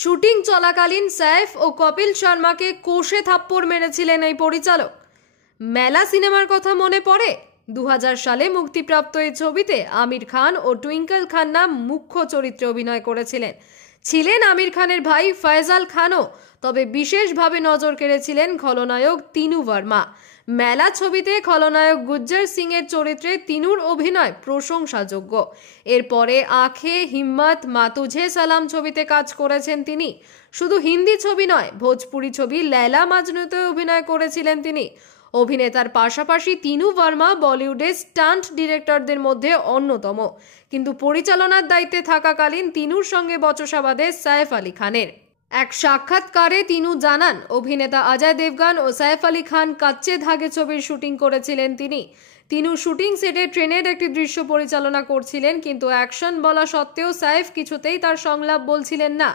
Shooting চলাকালীন সাইফ ও কপিল শর্মাকে কষে থাপ্পড় মেরেছিলেন এই পরিচালক। মেলা সিনেমার কথা মনে পড়ে? 2000 সালে মুক্তিপ্রাপ্ত এই ছবিতে আমির খান ও টুইঙ্কল খান্না মুখ্য চরিত্রে অভিনয় করেছিলেন। ছিলেন আমির খানের ভাই ফয়জাল খানও, তবে বিশেষভাবে নজর কেড়েছিলেন খলনায়ক তিনু বর্মা। মেলা ছবিতে খলনায়ক গুজ্জর সিং এর চরিত্রে তিনুর অভিনয় প্রশংসাযোগ্য। এরপরে আঁখে, হিম্মত, মা তুঝে সালাম ছবিতে কাজ করেছেন তিনি। শুধু হিন্দি ছবি নয়, ভোজপুরি ছবি লৈলা মাজনুতে অভিনয় করেছিলেন তিনি। অভিনেতার পাশাপাশি তিনু বর্মা বলিউডের স্টান্ট ডিরেক্টরদের মধ্যে অন্যতম, কিন্তু পরিচালনার দায়িত্বে থাকাকালীন তিনুর সঙ্গে বচসা বাধে সাইফ আলী খানের। এক সাক্ষাৎকারে তিনু জানান, অভিনেতা অজয় দেবগন ও সাইফ আলী খান কাচ্চে ধাগে ছবির শুটিং করেছিলেন তিনি। তিনু শুটিং সেটে ট্রেনের একটি দৃশ্য পরিচালনা করছিলেন, কিন্তু অ্যাকশন বলা সত্ত্বেও সাইফ কিছুতেই তার সংলাপ বলছিলেন না।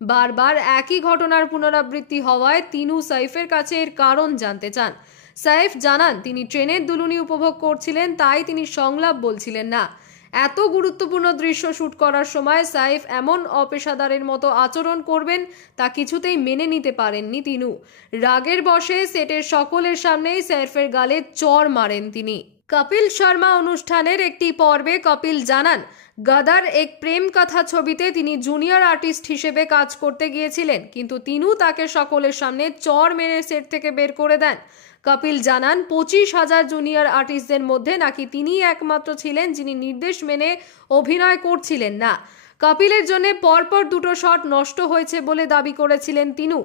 বারবার একই ঘটনার পুনরাবৃত্তি হওয়ায় তিনু সাইফের কাছে এর কারণ জানতে চান। সাইফ জানান, তিনি ট্রেনের দুলুনি উপভোগ করছিলেন, তাই তিনি সংলাপ বলছিলেন না। এত গুরুত্বপূর্ণ দৃশ্য শুট করার সময় সাইফ এমন অপেশাদারের মতো আচরণ করবেন তা কিছুতেই মেনে নিতে পারেননি তিনু। রাগের বশে সেটের সকলের সামনেই সাইফের গালে চড় মারেন তিনি। কপিল শর্মা অনুষ্ঠানের একটি পর্বে কপিল জানান, গদার এক প্রেম কথা ছবিতে তিনি জুনিয়র আর্টিস্ট হিসেবে কাজ করতে গিয়েছিলেন, কিন্তু তিনু তাকে সকলের সামনে চড় মেরে সেট থেকে বের করে দেন। কপিল জানান, 25,000 জুনিয়র আর্টিস্টদের মধ্যে নাকি তিনিই একমাত্র ছিলেন যিনি নির্দেশ মেনে অভিনয় করছিলেন না। কপিলের জন্য পরপর দুটো শট নষ্ট হয়েছে বলে দাবি করেছিলেন তিনু,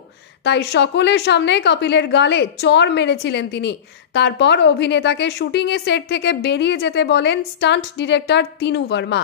তাই সকলের সামনে কপিলের গালে চড় মেরেছিলেন তিনি। তারপর অভিনেতাকে শুটিংয়ে সেট থেকে বেরিয়ে যেতে বলেন স্টান্ট ডিরেক্টর তিনু বর্মা।